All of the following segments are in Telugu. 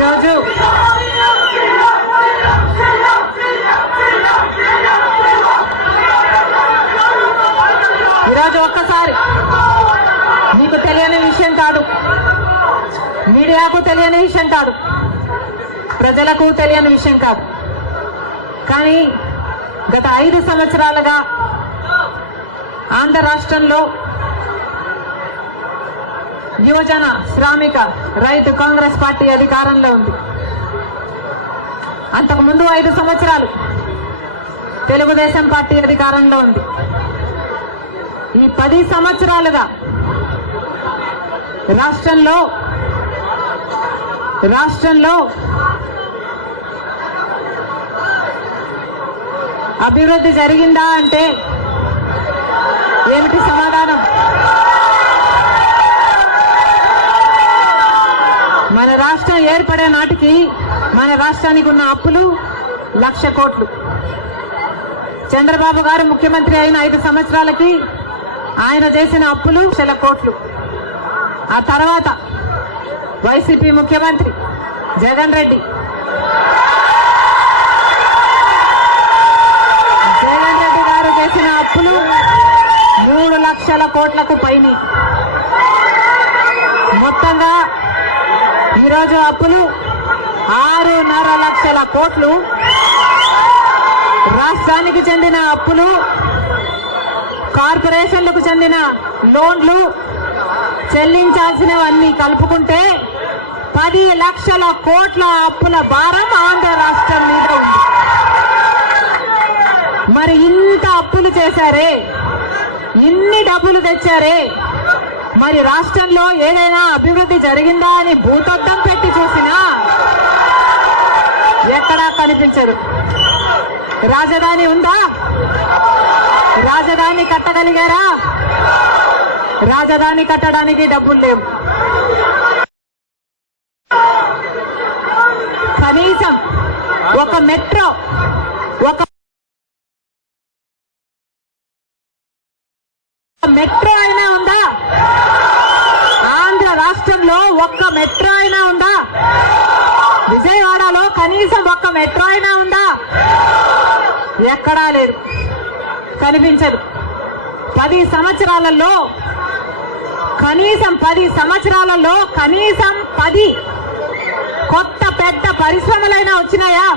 ఈరోజు ఒక్కసారి మీకు తెలియని విషయం కాదు, మీడియాకు తెలియని విషయం కాదు, ప్రజలకు తెలియని విషయం కాదు. కానీ గత 5 సంవత్సరాలుగా ఆంధ్ర రాష్ట్రంలో యువజన శ్రామిక రైతు కాంగ్రెస్ పార్టీ అధికారంలో ఉంది. అంతకుముందు 5 సంవత్సరాలు తెలుగుదేశం పార్టీ అధికారంలో ఉంది. ఈ 10 సంవత్సరాలుగా రాష్ట్రంలో అభివృద్ధి జరిగిందా అంటే ఏమిటి సమాధానం? మన రాష్ట్రం ఏర్పడే నాటికి మన రాష్ట్రానికి ఉన్న అప్పులు 1,00,000 కోట్లు. చంద్రబాబు గారు ముఖ్యమంత్రి అయిన 5 సంవత్సరాలకి ఆయన చేసిన అప్పులు 1,00,000 కోట్లు. ఆ తర్వాత వైసీపీ ముఖ్యమంత్రి జగన్ రెడ్డి గారు చేసిన అప్పులు 3,00,000 కోట్లకు పైన. మొత్తంగా ఈరోజు అప్పులు 6.5 లక్షల కోట్లు. రాష్ట్రానికి చెందిన అప్పులు, కార్పొరేషన్లకు చెందిన లోన్లు చెల్లించాల్సినవన్నీ కలుపుకుంటే 10 లక్షల కోట్ల అప్పుల భారం ఆంధ్ర రాష్ట్రం మీద ఉంది. మరి ఇంత అప్పులు చేశారే, ఇన్ని డబ్బులు తెచ్చారే, మరి రాష్ట్రంలో ఏదైనా అభివృద్ధి జరిగిందా అని భూతద్దం పెట్టి చూసినా ఎక్కడా కనిపించదు. రాజధాని ఉందా? రాజధాని కట్టగలిగారా? రాజధాని కట్టడానికి డబ్బులు లేవు. కనీసం ఒక మెట్రో అయినా ఉందా? ఆంధ్ర రాష్ట్రంలో ఒక్క మెట్రో అయినా ఉందా? విజయవాడలో కనీసం ఒక్క మెట్రో అయినా ఉందా? ఎక్కడా లేదు, కనిపించదు. 10 సంవత్సరాలలో కనీసం 10 కొత్త పెద్ద పరిశ్రమలైనా వచ్చినాయా?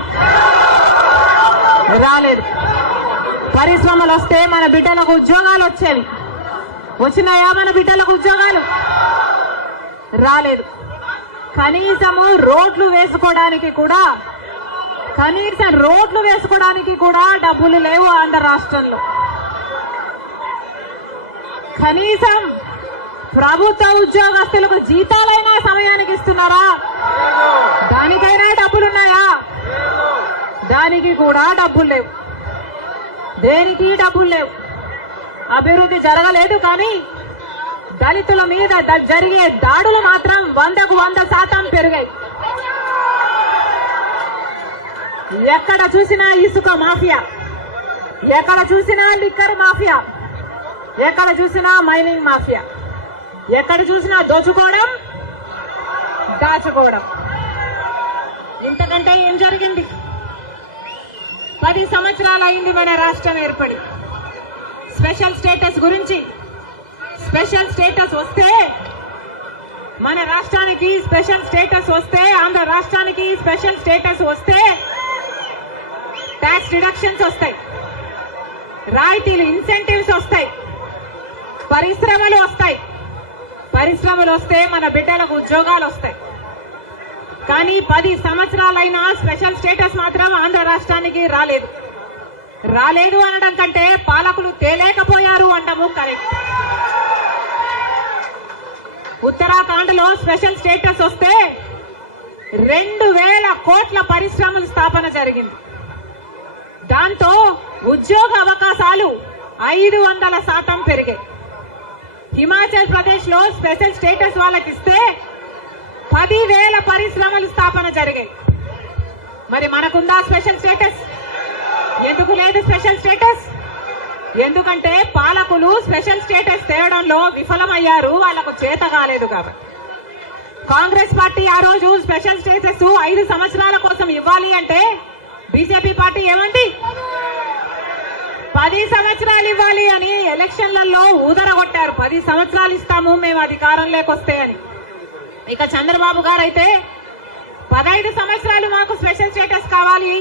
రాలేదు. పరిశ్రమలు వస్తే మన బిడ్డలకు ఉద్యోగాలు వచ్చేవి. వచ్చినాయా మన బిడ్డలకు ఉద్యోగాలు? రాలేదు. కనీసం రోడ్లు వేసుకోవడానికి కూడా డబ్బులు లేవు ఆంధ్ర రాష్ట్రంలో. కనీసం ప్రభుత్వ ఉద్యోగస్తులకు జీతాలైనా సమయానికి ఇస్తున్నారా? దానికైనా డబ్బులున్నాయా? దానికి కూడా డబ్బులు లేవు. దేనికి డబ్బులు లేవు. అభివృద్ధి జరగలేదు. కానీ దళితుల మీద జరిగే దాడులు మాత్రం 100కు 100% పెరిగాయి. ఎక్కడ చూసినా ఇసుక మాఫియా, ఎక్కడ చూసినా లిక్కర్ మాఫియా, ఎక్కడ చూసినా మైనింగ్ మాఫియా, ఎక్కడ చూసినా దోచుకోవడం, దాచుకోవడం. ఇంతకంటే ఏం జరిగింది? 10 సంవత్సరాలు అయింది మన రాష్ట్రం ఏర్పడి. స్పెషల్ స్టేటస్ గురించి, స్పెషల్ స్టేటస్ వస్తే మన రాష్ట్రానికి స్పెషల్ స్టేటస్ వస్తే, ఆంధ్ర రాష్ట్రానికి స్పెషల్ స్టేటస్ వస్తే ట్యాక్స్ డిడక్షన్స్ వస్తాయి, రాయితీలు, ఇన్సెంటివ్స్ వస్తాయి, పరిశ్రమలు వస్తాయి. పరిశ్రమలు వస్తే మన బిడ్డలకు ఉద్యోగాలు వస్తాయి. కానీ 10 సంవత్సరాలైనా స్పెషల్ స్టేటస్ మాత్రం ఆంధ్ర రాష్ట్రానికి రాలేదు. రాలేదు అనడం కంటే పాలకులు తేలేకపోయారు అనడము కరెక్ట్. ఉత్తరాఖండ్ లో స్పెషల్ స్టేటస్ వస్తే 2,000 కోట్ల పరిశ్రమల స్థాపన జరిగింది. దాంతో ఉద్యోగ అవకాశాలు 500% పెరిగాయి. హిమాచల్ ప్రదేశ్ లో స్పెషల్ స్టేటస్ వాళ్ళకి ఇస్తే 10,000 పరిశ్రమల స్థాపన జరిగాయి. మరి మనకుందా స్పెషల్ స్టేటస్? ఎందుకు లేదు స్పెషల్ స్టేటస్? ఎందుకంటే పాలకులు స్పెషల్ స్టేటస్ తేవడంలో విఫలమయ్యారు, వాళ్లకు చేత కాలేదు కాబట్టి. కాంగ్రెస్ పార్టీ ఆ రోజు స్పెషల్ స్టేటస్ 5 సంవత్సరాల కోసం ఇవ్వాలి అంటే బీజేపీ పార్టీ ఏమంది 10 సంవత్సరాలు ఇవ్వాలి అని ఎలక్షన్లలో ఊదరగొట్టారు. 10 సంవత్సరాలు ఇస్తాము మేము అధికారంలోకి వస్తే అని. ఇక చంద్రబాబు గారు అయితే 15 సంవత్సరాలు మాకు స్పెషల్ స్టేటస్ కావాలి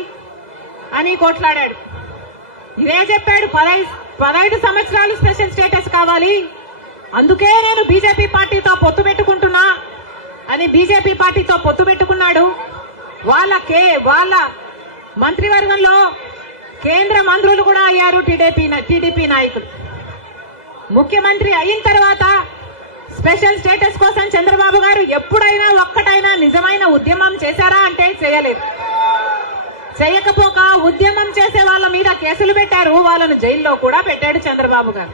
అని కొట్లాడాడు. ఇదే చెప్పాడు 15 సంవత్సరాలు స్పెషల్ స్టేటస్ కావాలి, అందుకే నేను బీజేపీ పార్టీతో పొత్తు పెట్టుకుంటున్నా అని బీజేపీ పార్టీతో పొత్తు పెట్టుకున్నాడు. వాళ్ళ మంత్రివర్గంలో కేంద్ర మంత్రులు కూడా అయ్యారు టీడీపీ నాయకులు. ముఖ్యమంత్రి అయిన తర్వాత స్పెషల్ స్టేటస్ కోసం చంద్రబాబు గారు ఎప్పుడైనా ఒక్కటైనా నిజమైన ఉద్యమం చేశారా అంటే చేయలేదు. చేయకపోక ఉద్యమం చేసే వాళ్ళ మీద కేసులు పెట్టారు, వాళ్ళను జైల్లో కూడా పెట్టాడు చంద్రబాబు గారు.